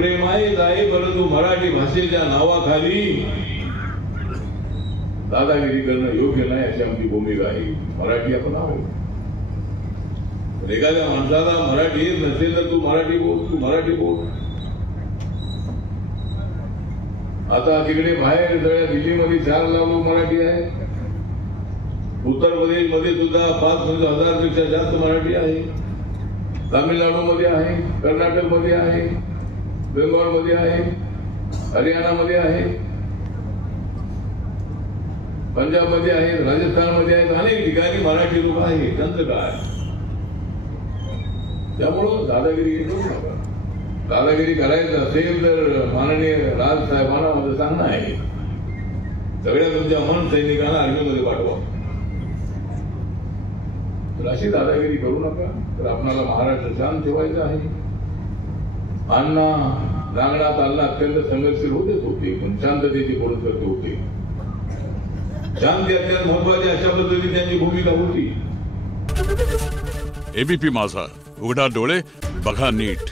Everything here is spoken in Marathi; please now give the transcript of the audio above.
प्रेम आहे परंतु मराठी भाषेच्या नावाखाली दादागिरी करणं योग्य नाही अशी आमची भूमिका आहे. मराठी आपण आहोत. एखाद्या माणसाला मराठी येत नसेल तर तू मराठी बोल. आता तिकडे बाहेर सगळ्या दिल्लीमध्ये 4 लाख लोक मराठी आहे. उत्तर प्रदेश मध्ये सुद्धा 5,000 पेक्षा जास्त मराठी आहे. तामिळनाडू मध्ये आहे, कर्नाटक मध्ये आहे, बेंगॉल मध्ये आहे, हरियाणा मध्ये आहे, पंजाब मध्ये आहे, राजस्थान मध्ये आहेत. अनेक ठिकाणी मराठी लोक आहेत. त्यांचं काय? त्यामुळं दादागिरी करू नका. दादागिरी करायचं असेल तर माननीय राज साहेबांना माझं सांगणं आहे, सगळ्या तुमच्या मन सैनिकांना आर्मीमध्ये पाठवा. तर अशी दादागिरी करू नका. तर आपल्याला महाराष्ट्र शांत ठेवायचं आहे. अण्णा रांगणात अण्णा अत्यंत संघर्षशील होते, पण शांततेची पुरस्कृती होते. शांती अत्यंत महत्वाची अशा पद्धतीने त्यांची भूमिका होती. एबीपी माझा, उघडा डोळे बघा नीट.